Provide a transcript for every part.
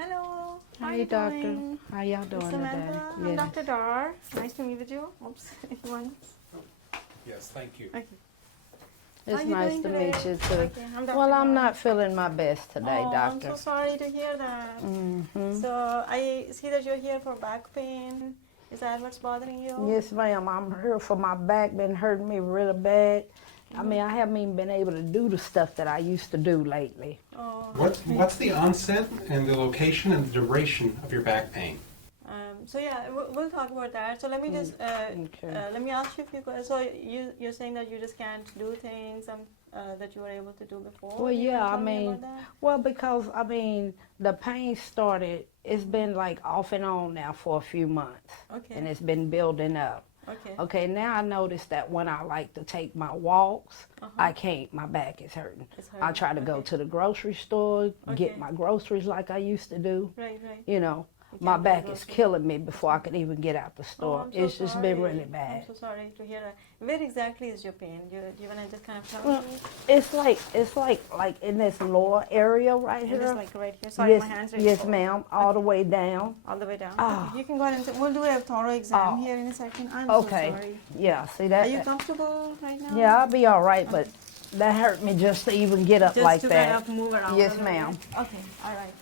Hello. How are Hey, you doctor. doing? How y'all doing today? Samantha. I'm Dr. Dar. Nice to meet with you. Oops, if you want. Yes, thank you. Okay. It's How are you nice doing to today? meet you too. Okay, I'm Dr. Well, I'm Dar. not feeling my best today, Oh, doctor. I'm so sorry to hear that. So I see that you're here for back pain. Is that what's bothering you? Yes, ma'am. I'm here for my back. Been hurting me really bad. I mean, I haven't even been able to do the stuff that I used to do lately. Oh, What's the onset and the location and the duration of your back pain? So yeah, we'll talk about that. So let me just let me ask you a few questions. So you're saying that you just can't do things that you were able to do before? Well, You yeah, wanna I tell me mean, about that? well, because, I mean, the pain started, it's been like off and on now for a few months. Okay. And it's been building up. Okay. Okay, now I notice that when I like to take my walks, I can't, my back is hurting. It's I hurting. try to go Okay. to the grocery store, Okay. get my groceries like I used to do. Right, right. You know, You my can't get back is groceries. killing me before I could even get out the Oh, store. I'm so It's just been sorry. really bad. I'm so sorry to hear that. Where exactly is your pain? Do you want to just kind of tell Well, me? it's like in this lower area right It is here. like right here. Sorry, Yes, my hands are yes, cold. ma'am, all the way down. All the way down. Ah. Okay, you can go ahead and we'll do a thorough exam Oh. here in a second. I'm Okay, so sorry. yeah, see Are that? you comfortable right now? Yeah, I'll be all right, but that hurt me just to even get up Just like to that. kind of move around. Yes, a little ma'am. bit? Okay, all right.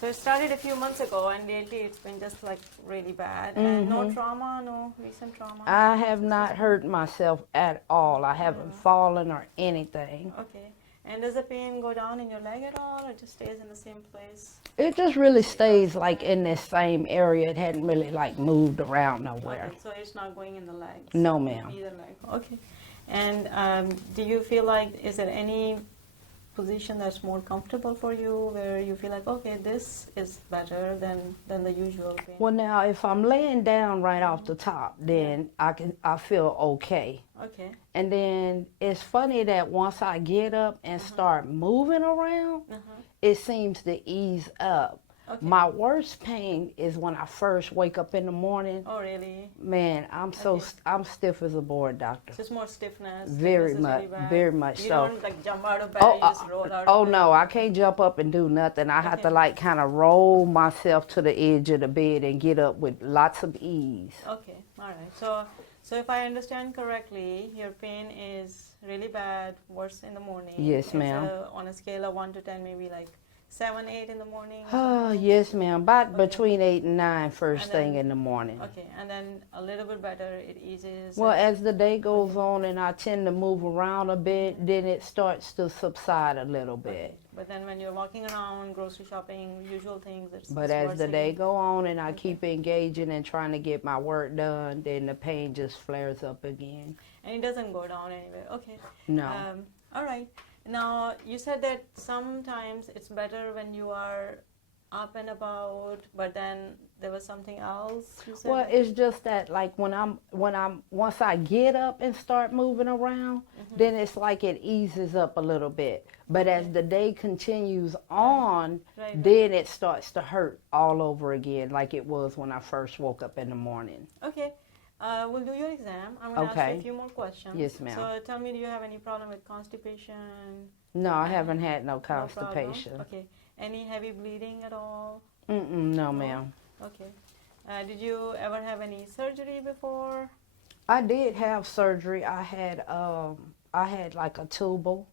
So it started a few months ago, and lately it's been just like really bad. And no trauma, no recent trauma. I have not hurt myself at all. I haven't fallen or anything. Okay. And does the pain go down in your leg at all, or just stays in the same place? It just really stays like in this same area. It hadn't really like moved around nowhere. Okay, so it's not going in the legs? No, ma'am. Either leg. Okay. And do you feel like, is there any position that's more comfortable for you where you feel like, okay, this is better than the usual pain? Well, now if I'm laying down right off the top, then I feel okay. Okay. And then it's funny that once I get up and start moving around, it seems to ease up. Okay. My worst pain is when I first wake up in the morning. Oh, really? Man, I'm I'm stiff as a board, doctor. Just more stiffness? Very Stiffness is much, really bad? very much You so. don't like jump out of bed, you just roll out Oh of bed? no, I can't jump up and do nothing. I have to Okay. like kind of roll myself to the edge of the bed and get up with lots of ease. Okay, all right. So if I understand correctly, your pain is really bad, worse in the morning. Yes, It's, ma'am. On a scale of 1 to 10, maybe like 7, 8 in the morning? or Oh, something? yes, ma'am. About Okay. between 8 and 9 first And thing then- in the morning. Okay, and then a little bit better, it eases. Well, as the day goes on and I tend to move around a bit, then it starts to subside a little bit. Okay. But then when you're walking around, grocery shopping, usual things, But it's as worse the day again. go on and I keep engaging and trying to get my work done, then the pain just flares up again. And it doesn't go down anyway. Okay. No. All right. Now, you said that sometimes it's better when you are up and about, but then there was something else you said? Well, it's just that like once I get up and start moving around, then it's like it eases up a little bit. But as the day continues on, Right. then it starts to hurt all over again, like it was when I first woke up in the morning. Okay. We'll do your exam. I'm going to ask you Okay. a few more questions. Yes, ma'am. So tell me, do you have any problem with constipation? No, I haven't had no No problem? constipation. Okay. Any heavy bleeding at all? No, ma'am. Okay. Did you ever have any surgery before? I did have surgery. I had like a tubal.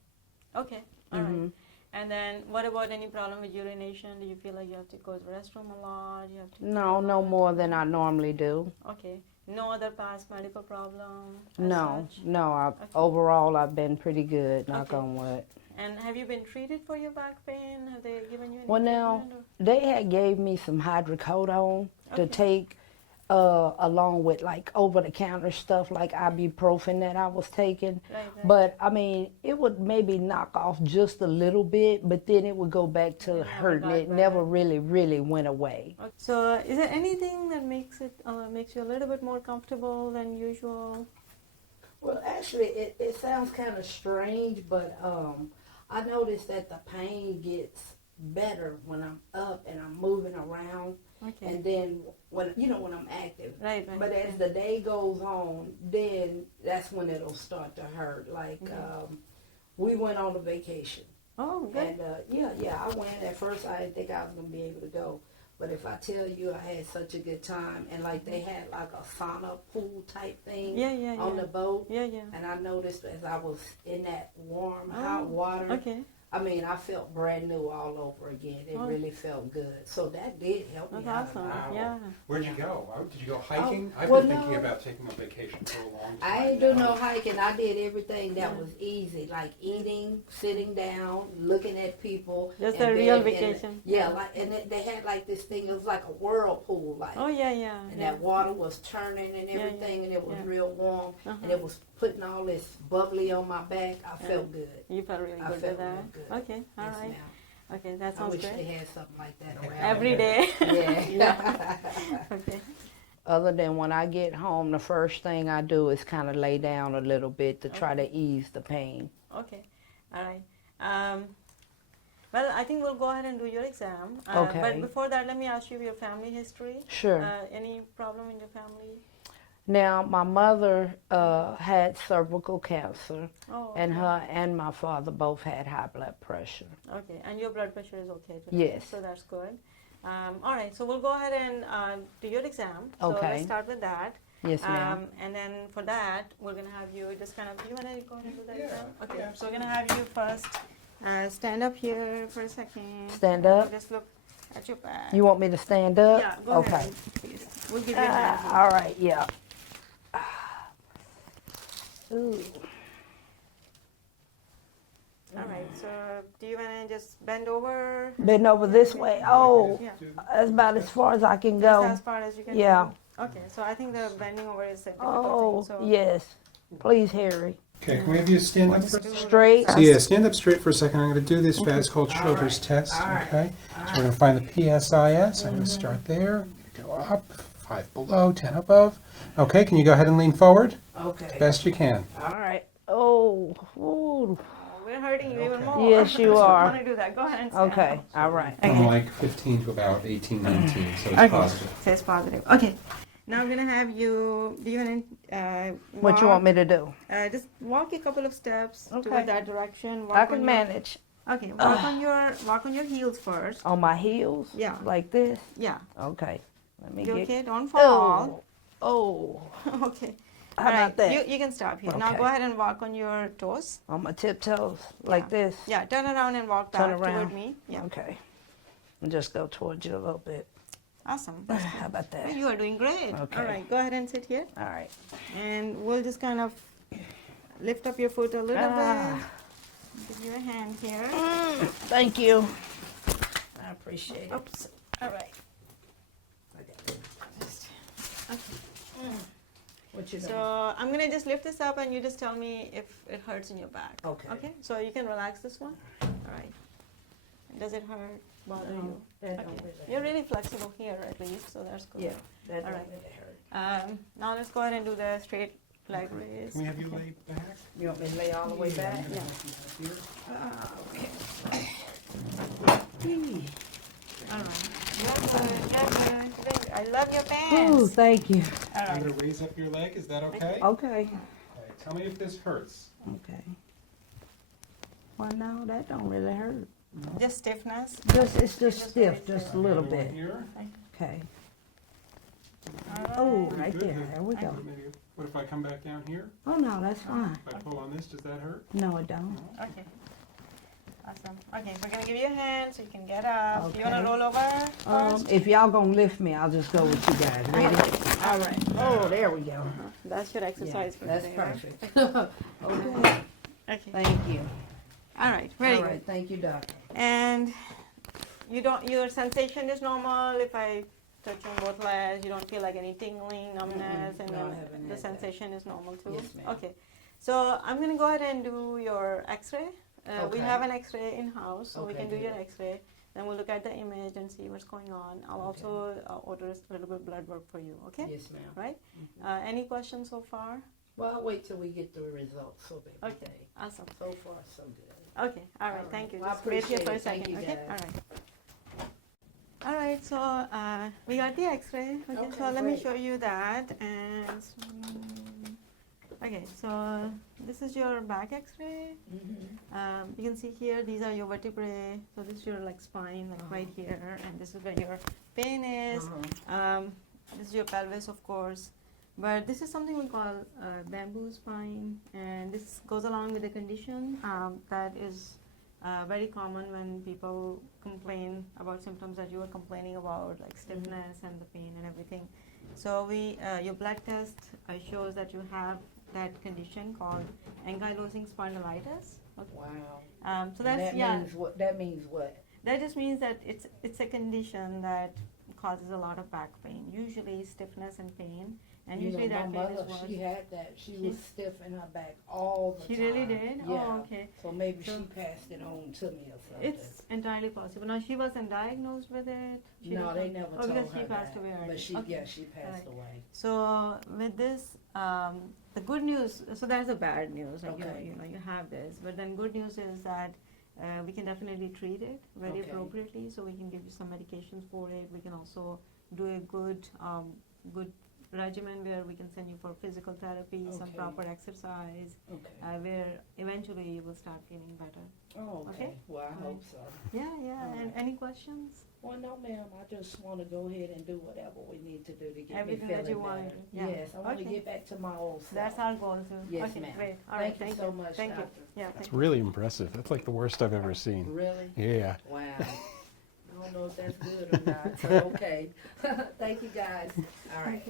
Okay. All right. And then what about any problem with urination? Do you feel like you have to go to the restroom a lot? You have to No more than I normally do. Okay. No other past medical problem? as No, such? no. Overall, I've been pretty good. Knock Okay. on wood. And have you been treated for your back pain? Have they given you any Well, now treatment? Or? they had gave me some hydrocodone to Okay. take, along with like over-the-counter stuff like ibuprofen that I was taking. Right. But I mean, it would maybe knock off just a little bit, but then it would go back to never hurting. got It better. never really went away. Okay. So is there anything that makes you a little bit more comfortable than usual? Well, actually, it sounds kind of strange, but I noticed that the pain gets better when I'm up and I'm moving around, Okay. and then when I'm active. Right. But as the day goes on, then that's when it'll start to hurt. Like we went on a vacation, Oh, good. And I went. At first, I didn't think I was gonna be able to go, but if I tell you, I had such a good time. And like they had like a sauna pool type thing Yeah. on the boat. Yeah. And I noticed as I was in that warm, hot water, Okay. I mean, I felt brand new all over again. It really felt good. So that did help me That's out. awesome. Wow. Yeah. Where'd you go? Did you go hiking? I've well, been thinking no. about taking a vacation for a long time. I ain't do now. no hiking. I did everything that was easy, like eating, sitting down, looking at people. Just and a real bed, and- vacation. yeah, like and they had like this thing. It was like a whirlpool, like. Oh, yeah. And that water was turning and everything, and it was real warm, and it was putting all this bubbly on my back. I felt good. You felt really I good felt with that. real good. Okay. All Yes, right. ma'am. Okay, that I sounds wish great. they had something like that around. Every day. Yeah. Okay. Other than when I get home, the first thing I do is kind of lay down a little bit to try to ease the pain. Okay. All right. Well, I think we'll go ahead and do your exam. Okay. But before that, let me ask you your family history. Sure. Any problem in your family? Now, my mother had cervical cancer, Oh, and okay. her and my father both had high blood pressure. Okay, and your blood pressure is okay today. Yes. So that's good. All right, so we'll go ahead and do your exam. So Okay. let's start with that. Yes, ma'am. And then for that, we're going to have you just kind of, you want to go ahead and do that Yeah, exam? Okay, yeah, so we're going to have you first stand up here for a second. Stand up? Just look at your back. You want me to stand up? Yeah, go Okay. ahead, please. We'll give you a hand. All right, yeah. Ooh. All right, so do you want to just bend over? Bend over this way. Oh, Yeah, that's about as far as I can just go. as far as you can Yeah. go. Okay, so I think the bending over is a difficult Oh, thing. So yes. Please, Harry. Okay, can we have you stand up for a Straight. So yeah, stand up straight for a second. I'm going to do this fast. It's called Rotors Test. Okay, so we're going to find the PSIS. I'm going to start there. Go up, 5 below, 10 above. Okay, can you go ahead and lean forward? Okay. Best you can. All right. Oh, ooh. we're hurting you even more. Yes, you So are. want to do that? Go ahead and stand. Okay. All right. From like 15 to about 18, 19, so it's Okay. positive. Says positive. Okay. Now I'm gonna have you. Do you want to? What you want me to do? Just walk a couple of steps Okay. toward that direction. Walk I on can your- manage. Okay. Walk on your heels first. On my heels? Yeah. Like this? Yeah. Okay. Let me You get. okay? Don't fall. Oh. Okay. How All about right. that? You can stop here. Now Okay. go ahead and walk on your toes. On my tiptoes? Like this? Yeah. Turn around and walk back Turn around. toward me. Yeah. Okay. And just go towards you a little bit. Awesome. How about that? You are doing great. Okay. All right. Go ahead and sit here. All right. And we'll just kind of lift up your foot a little Ah. bit. Give you a hand here. Thank you. I appreciate it. Oops. All right. What you So I'm gonna just lift this up, and you just tell me if it hurts in your back. Okay. Okay. So you can relax this one. All right. Does it hurt? Bother you? That Okay. don't really You're really flexible here, at least, so that's good. Yeah, that All don't right. really hurt. Now let's go ahead and do the straight leg raise. Can we have you lay back? You want me to lay all the way back? I'm gonna Yeah. have you here. All right. You're good. You're good. I love your Oh, pants. thank you. All I'm right. going to raise up your leg. Is that okay? Okay. Okay, tell me if this hurts. Okay. Well, no, that don't really hurt. Just stiffness. It's just stiff, just a little Another one bit. Here. Okay. All right. Oh, Very right good. there. There we go. Maybe- What if I come back down here? Oh, no, that's fine. If I pull on this, does that hurt? No, it don't. Okay. Awesome. Okay, we're gonna give you a hand so you can get up. You wanna Okay. roll over first? If y'all gonna lift me, I'll just go with you guys. Ready? All right. Oh, there we go. That's your exercise for That's today, right? perfect. Okay. Okay. Thank you. All right. Very All good. right, thank you, Doc. And your sensation is normal. If I touch on both legs, you don't feel like any tingling, numbness, and No, I then haven't the had that. sensation is normal too. Yes, ma'am. Okay. So I'm gonna go ahead and do your X-ray. We Okay. have an X-ray in house, so we Okay, can do your good. X-ray. Then we'll look at the image and see what's going on. I'll also order a little bit of blood work for you. Okay. Yes, ma'am. Right. Any questions so far? Well, I'll wait till we get the results. So baby. Okay. Awesome. So far, so good. Okay. All right. All right. Thank you. Well, I Just wait here appreciate for a it. Thank second. you, Okay. guys. All right. All right. So we got the X-ray. Okay. Okay, So let me great. show you that. And okay. So this is your back X-ray. You can see here, these are your vertebrae. So this is your like spine, like right here, and this is where your pain is. This is your pelvis, of course. But this is something we call bamboo spine, and this goes along with the condition that is very common when people complain about symptoms that you were complaining about, like stiffness and the pain and everything. So your blood test shows that you have that condition called Ankylosing Spondylitis. Okay. Wow. So that's That means what? That just means that it's a condition that causes a lot of back pain, usually stiffness and pain, and usually my that pain mother, is worse. she had that. She was stiff in her back all the She time. really did? Yeah. Oh, okay. So maybe So- she passed it on to me or something. It's entirely possible. Now, she wasn't diagnosed with it? She No, was they not- never oh, told because her she passed that. away already. But she, Okay. yeah, she passed Alright. away. So with this, the good news, so that's the bad news, like Okay. you have this, but then good news is that we can definitely treat it very Okay. appropriately, so we can give you some medications for it. We can also do a good regimen where we can send you for physical therapy, some Okay. proper exercise, Okay. where eventually you will start feeling better. Oh, okay. Okay. Well, I hope so. Yeah, yeah. Alright. And any questions? Well, no, ma'am. I just want to go ahead and do whatever we need to do to get Everything me that feeling you want better. to do. Yeah. Yes, I want to Okay. get back to my old self. That's our goal too. Yes, Okay, ma'am. great. All right, Thank you so much, Thank you. doctor. Yeah, It's thank you. really impressive. That's like the worst I've ever seen. Really? Yeah. Wow. I don't know if that's good or not. So, okay. Thank you, guys. All right.